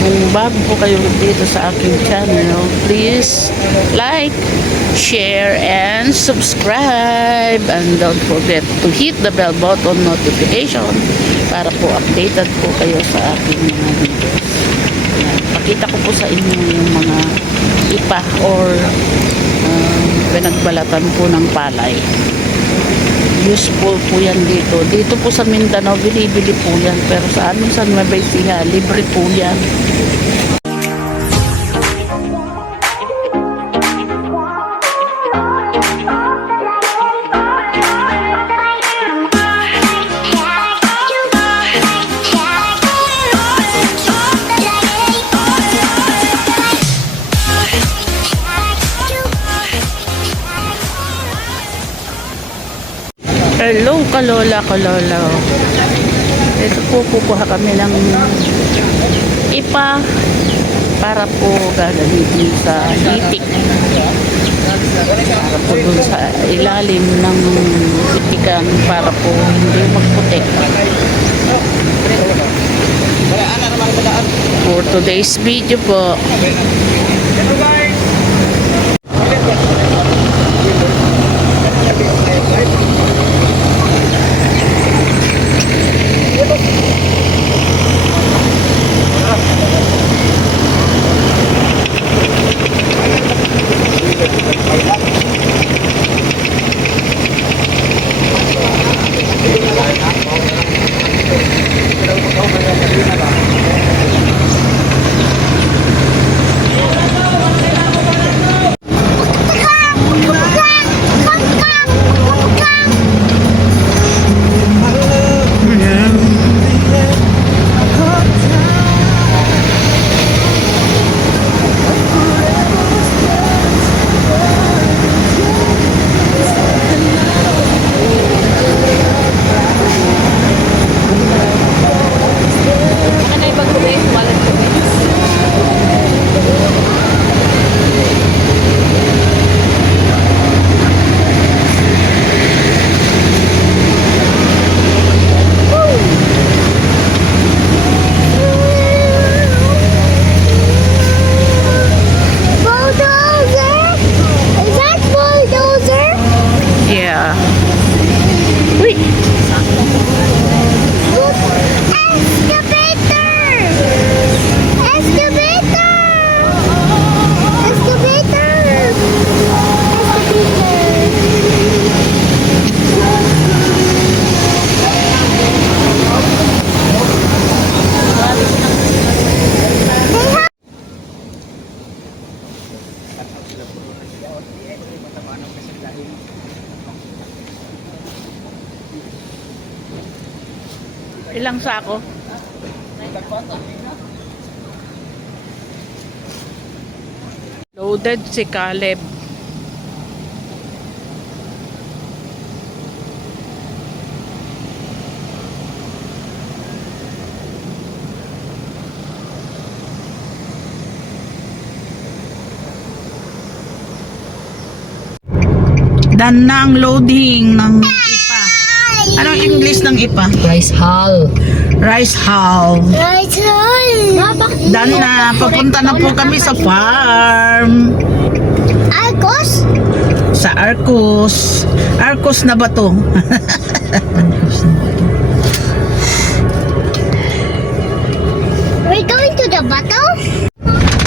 Kung bago po kayo dito sa aking channel, please like, share, and subscribe. And don't forget to hit the bell button notification para po updated po kayo sa aking mga videos. Pakita ko po sa inyo yung mga ipa or pinagbalatan po ng palay. Useful po yan dito. Dito po sa Mindanao, binibili po yan. Pero sa amin, sa Nueva Ecija, libre po yan. Hello, kalola. Ito po, kukuha kami ng ipa para po gagamitin sa itik. Para po dun sa ilalim ng itikan para po hindi magputi. For today's video po. Ilang sako? Loaded si Caleb. Done na ang loading ng ipa. Anong English ng ipa? Rice hull. Rice hull. Rice hull. Done na. Papunta na po kami sa farm. Arcos? Sa Arcos. Arcos na ba to? We're going to the battle?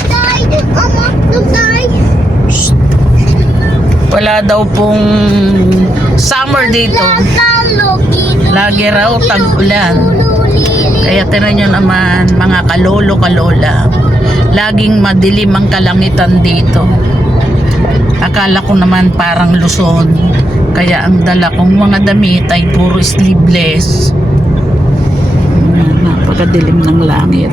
Die! Mama, don't die! Wala daw pong summer dito. Lagi raw tag-ulan. Kaya tinan nyo naman mga kalolo-kalola. Laging madilim ang kalangitan dito. Akala ko naman parang Luzon. Kaya ang dala kong mga damit ay puro sleeveless. Napakadilim ng langit.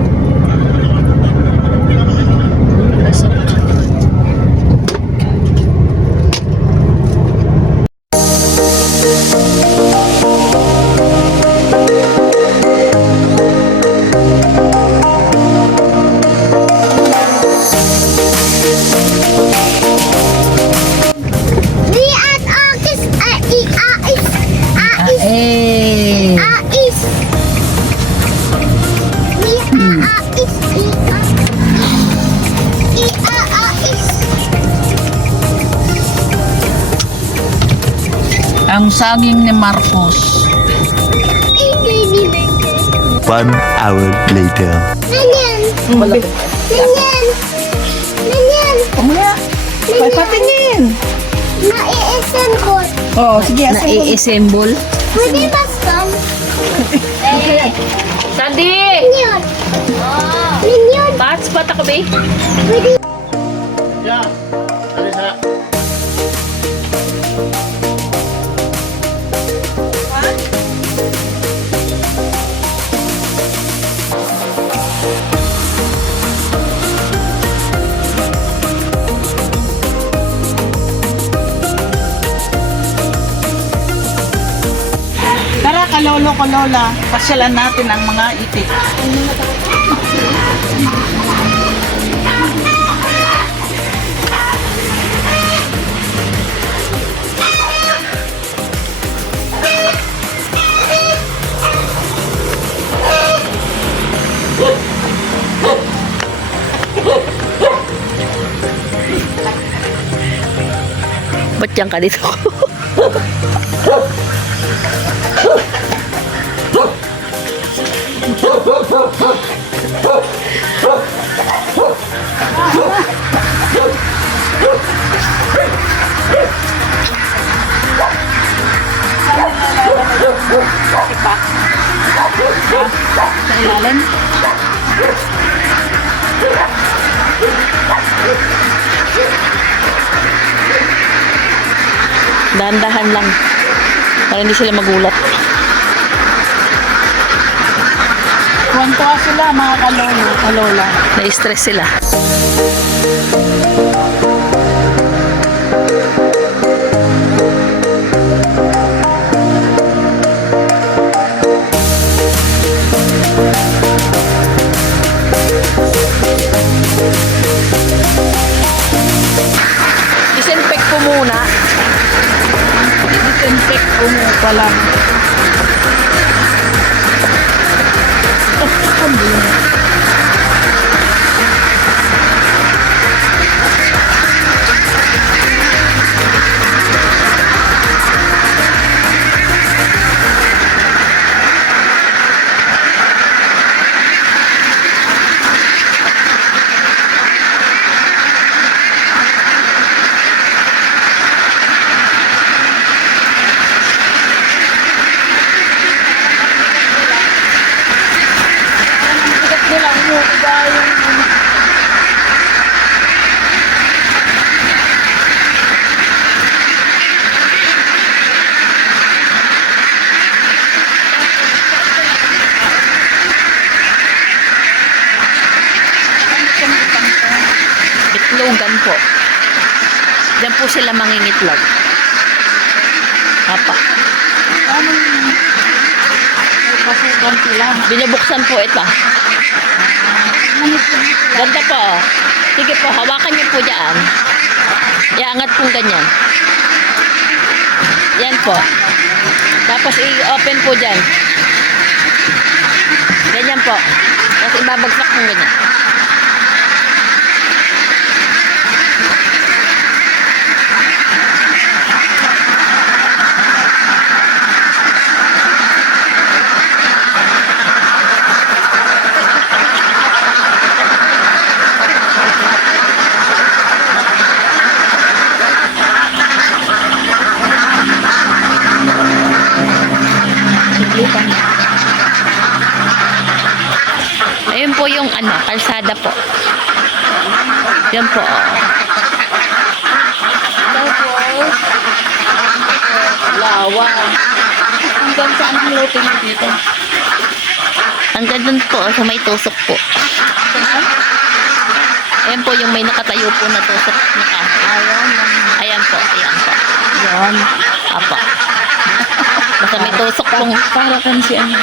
yung saging ni Marcos. One hour later. Nanyan! Malaki. Nanyan! Nanyan! Mamaya. Patingin. Nai-assemble. Oh, sige. Nai-assemble. Pwede ba saan? Sandy! Nanyan! Nanyan! Bats pa ta be? Pwede. Tara, kalolo, kalola. Pasyalan natin ang mga itik. Ba't yan ka dito? Sa ilalim. Dahan-dahan lang. Para hindi sila magulat. Tuwan-tuwa sila, mga kalolo, kalola. Na-stress sila. Disinfect ko muna. Disinfect ko mo pala. Itlogan po. Diyan po sila mangingitlog. Apa. Pasukan sila. Binubuksan po ito. Ganda po. Oh. Sige po, hawakan niyo po dyan. Iangat po ganyan. Yan po. Tapos i-open po dyan. Ganyan po. Tapos ibabagsak po ganyan. Ayun po yung kalsada po. Yan po. Lawa. Hanggang saan ang lote mo dito? Hanggang dun po, sa may tusok po. Ayan po yung may nakatayo po na tusok. Ayan po, ayan po. Yan. Apa. Basta may tusok pong. Para kan si ano.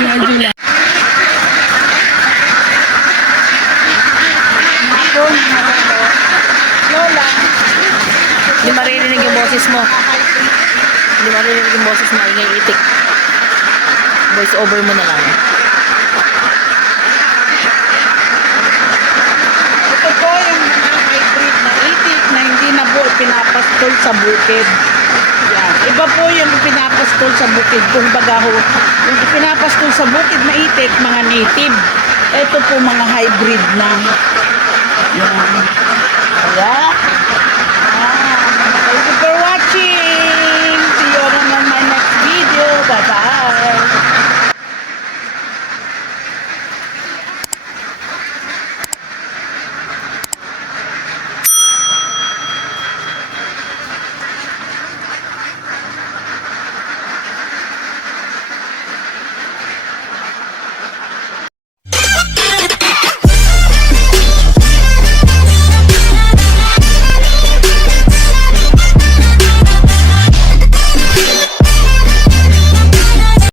Medyo lang. Lola. Hindi maririnig yung boses mo. Hindi maririnig yung boses mo. Ingay itik. Voice over mo na lang. Ito po yung mga hybrid na itik na pinapastol sa bukid. Yan. Iba po yung pinapastol sa bukid. Kung baga ho, yung pinapastol sa bukid na itik, mga native. Ito po mga hybrid na. Yan. Kaya, thank you for watching. See you on my next video. Bye-bye.